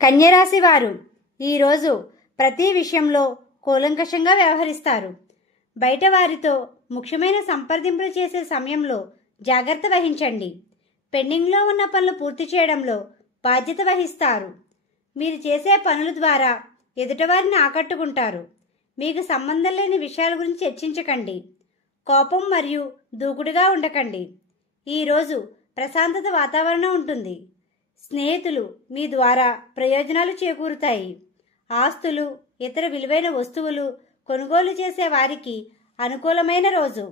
కన్యరాశి వారు ఈరోజు ప్రతి విషయంలో కూలంకషంగా వ్యవహరిస్తారు. బయట వారితో ముఖ్యమైన సంప్రదింపులు చేసే సమయంలో జాగ్రత్త వహించండి. పెండింగ్లో ఉన్న పనులు పూర్తి చేయడంలో బాధ్యత వహిస్తారు. మీరు చేసే పనుల ద్వారా ఎదుటివారిని ఆకట్టుకుంటారు. మీకు సంబంధం లేని విషయాల గురించి చర్చించకండి. కోపం మరియు దూకుడుగా ఉండకండి. ఈరోజు ప్రశాంతత వాతావరణం ఉంటుంది. స్నేహితులు మీ ద్వారా ప్రయోజనాలు చేకూరుతాయి. ఆస్తులు, ఇతర విలువైన వస్తువులు కొనుగోలు చేసే వారికి అనుకూలమైన రోజు.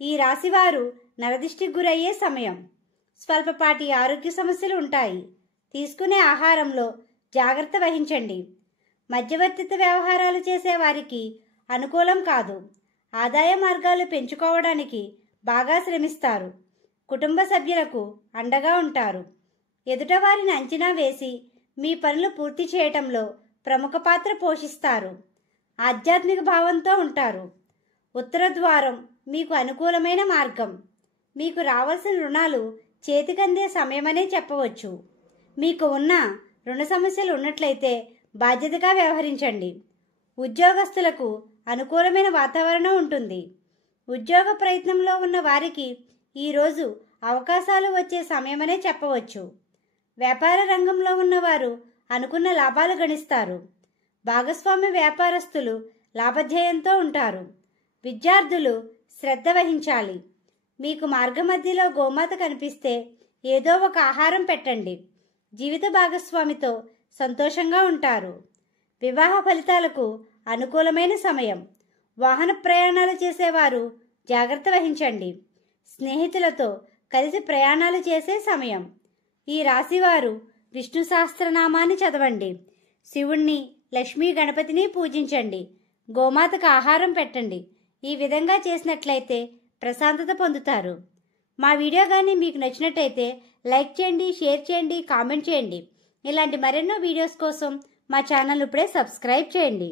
ఈ రాశివారు నరదిష్టికి గురయ్యే సమయం. స్వల్పపాటి ఆరోగ్య సమస్యలు ఉంటాయి. తీసుకునే ఆహారంలో జాగ్రత్త వహించండి. మధ్యవర్తిత్వ వ్యవహారాలు చేసే వారికి అనుకూలం కాదు. ఆదాయ మార్గాలు పెంచుకోవడానికి బాగా శ్రమిస్తారు. కుటుంబ సభ్యులకు అండగా ఉంటారు. ఎదుటవారిని అంచనా వేసి మీ పనులు పూర్తి చేయటంలో ప్రముఖ పాత్ర పోషిస్తారు. ఆధ్యాత్మిక భావంతో ఉంటారు. ఉత్తర ద్వారం మీకు అనుకూలమైన మార్గం. మీకు రావాల్సిన రుణాలు చేతికందే సమయమనే చెప్పవచ్చు. మీకు ఉన్న రుణ సమస్యలు ఉన్నట్లయితే బాధ్యతగా వ్యవహరించండి. ఉద్యోగస్తులకు అనుకూలమైన వాతావరణం ఉంటుంది. ఉద్యోగ ప్రయత్నంలో ఉన్న వారికి ఈరోజు అవకాశాలు వచ్చే సమయమనే చెప్పవచ్చు. వ్యాపార రంగంలో ఉన్నవారు అనుకున్న లాభాలు గణిస్తారు. భాగస్వామ్య వ్యాపారస్తులు లాభధ్యేయంతో ఉంటారు. విద్యార్థులు శ్రద్ధ వహించాలి. మీకు మార్గమధ్యలో గోమాత కనిపిస్తే ఏదో ఒక ఆహారం పెట్టండి. జీవిత భాగస్వామితో సంతోషంగా ఉంటారు. వివాహ ఫలితాలకు అనుకూలమైన సమయం. వాహన ప్రయాణాలు చేసేవారు జాగ్రత్త వహించండి. స్నేహితులతో కలిసి ప్రయాణాలు చేసే సమయం. ఈ రాశివారు విష్ణు సహస్రనామాన్ని చదవండి. శివుణ్ణి, లక్ష్మీ గణపతిని పూజించండి. గోమాతకు ఆహారం పెట్టండి. ఈ విధంగా చేసినట్లయితే ప్రశాంతత పొందుతారు. మా వీడియో కానీ మీకు నచ్చినట్టయితే లైక్ చేయండి, షేర్ చేయండి, కామెంట్ చేయండి. ఇలాంటి మరెన్నో వీడియోస్ కోసం మా ఛానల్ ఇప్పుడే సబ్స్క్రైబ్ చేయండి.